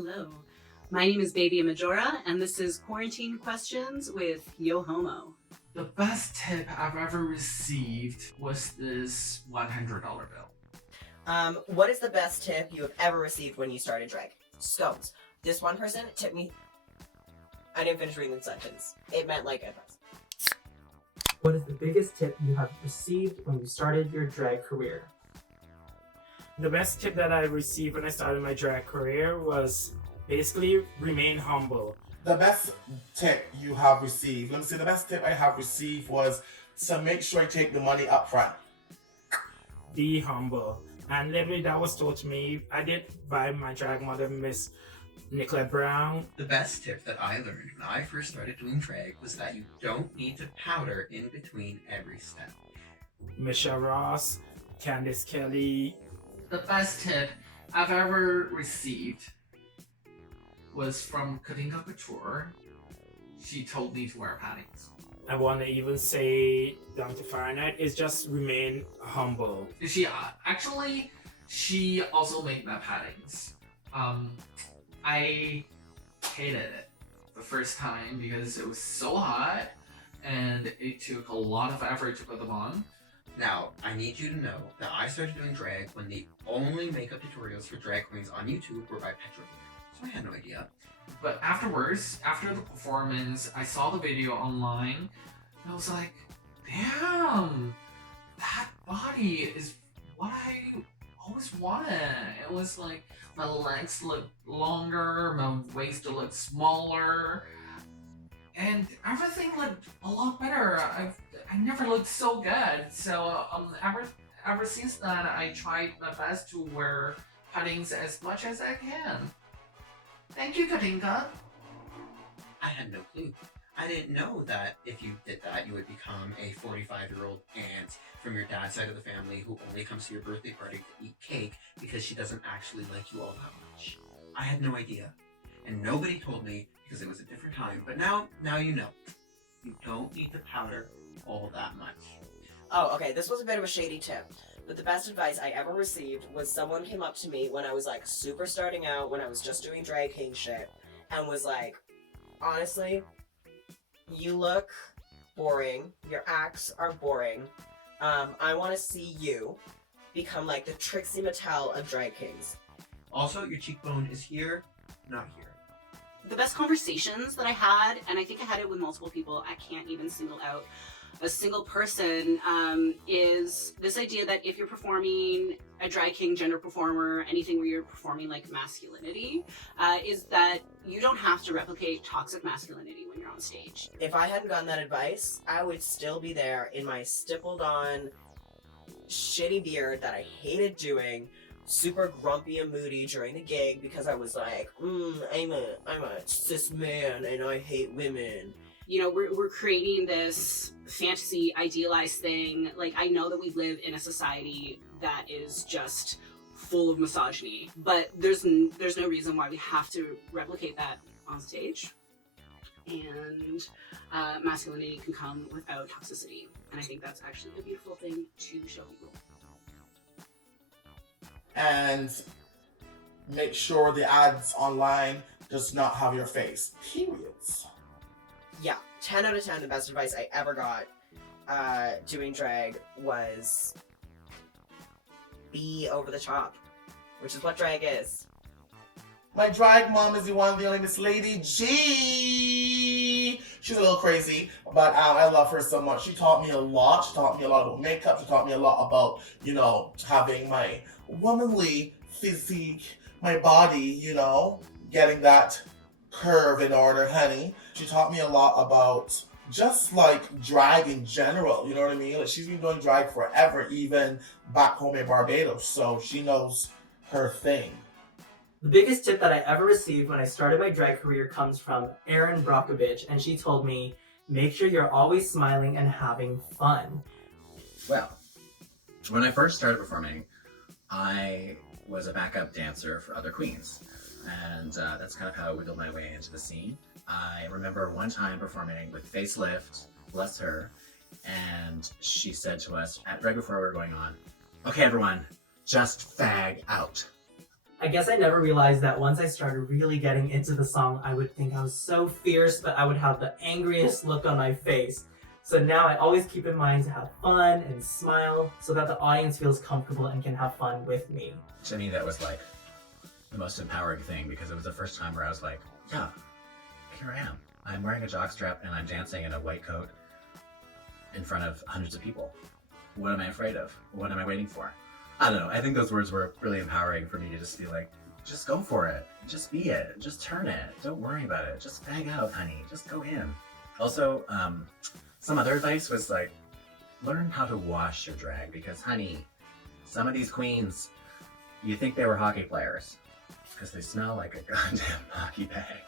Hello, my name is Babia Majora, and this is Quarantine Questions with Yohomo. The best tip I've ever received was this $100 bill. What is the best tip you have ever received when you started drag? Scones. This one person tipped me. I didn't finish reading the sentence. It meant like advice. What is the biggest tip you have received when you started your drag career? The best tip that I received when I started my drag career was basically remain humble. The best tip you have received, let me see, the best tip I have received was to make sure you take the money up front. Be humble. And literally that was told to me. I did by my drag mother, Miss Nicolette Brown. The best tip that I learned when I first started doing drag was that you don't need to powder in between every step. Michelle Ross, Candice Kelly. The best tip I've ever received was from Katinka Couture. She told me to wear paddings. I want to even say down to Fahrenheit is just remain humble. She also made my paddings. I hated it the first time because it was so hot and it took a lot of effort to put them on. Now, I need you to know that I started doing drag when the only makeup tutorials for drag queens on YouTube were by Petra. So I had no idea. But afterwards, after the performance, I saw the video online and I was like, damn, that body is what I always wanted. It was like my legs looked longer, my waist looked smaller, and everything looked a lot better. I never looked so good. So ever since that, I tried my best to wear paddings as much as I can. Thank you, Katinka. I had no clue. I didn't know that if you did that, you would become a 45-year-old aunt from your dad's side of the family who only comes to your birthday party to eat cake because she doesn't actually like you all that much. I had no idea. And nobody told me because it was a different time. But now you know. You don't need to powder all that much. Oh, okay, this was a bit of a shady tip. But the best advice I ever received was someone came up to me when I was like super starting out, when I was just doing drag king shit, and was like, honestly, you look boring. Your acts are boring. I want to see you become like the Trixie Mattel of drag kings. Also, your cheekbone is here, not here. The best conversations that I had, and I think I had it with multiple people, I can't even single out a single person, is this idea that if you're performing a drag king gender performer, anything where you're performing like masculinity, is that you don't have to replicate toxic masculinity when you're on stage. If I hadn't gotten that advice, I would still be there in my stippled on shitty beard that I hated doing, super grumpy and moody during the gig because I was like, I'm a cis man and I hate women. You know, we're creating this fantasy idealized thing. Like, I know that we live in a society that is just full of misogyny, but there's no reason why we have to replicate that on stage. And masculinity can come without toxicity. And I think that's actually a beautiful thing to show people. And make sure the ads online does not have your face. Periods. Yeah, 10 out of 10, the best advice I ever got doing drag was be over the top, which is what drag is. My drag mom is the one, the only Miss Lady G. She's a little crazy, but I love her so much. She taught me a lot. She taught me a lot about makeup. She taught me a lot about, having my womanly physique, my body, getting that curve in order, honey. She taught me a lot about just like drag in general, you know what I mean? Like, she's been doing drag forever, even back home in Barbados, so she knows her thing. The biggest tip that I ever received when I started my drag career comes from Erin Brockovich, and she told me, make sure you're always smiling and having fun. Well, when I first started performing, I was a backup dancer for other queens, and that's kind of how I wiggled my way into the scene. I remember one time performing with Facelift, bless her, and she said to us, right before we were going on, okay everyone, just fag out. I guess I never realized that once I started really getting into the song, I would think I was so fierce, but I would have the angriest look on my face. So now I always keep in mind to have fun and smile so that the audience feels comfortable and can have fun with me. To me, that was like the most empowering thing because it was the first time where I was like, yeah, here I am. I'm wearing a jockstrap and I'm dancing in a white coat in front of hundreds of people. What am I afraid of? What am I waiting for? I don't know. I think those words were really empowering for me to just be like, just go for it. Just be it. Just turn it. Don't worry about it. Just bang out, honey. Just go in. Also, some other advice was like, learn how to wash your drag because, honey, some of these queens, you think they were hockey players because they smell like a goddamn hockey bag.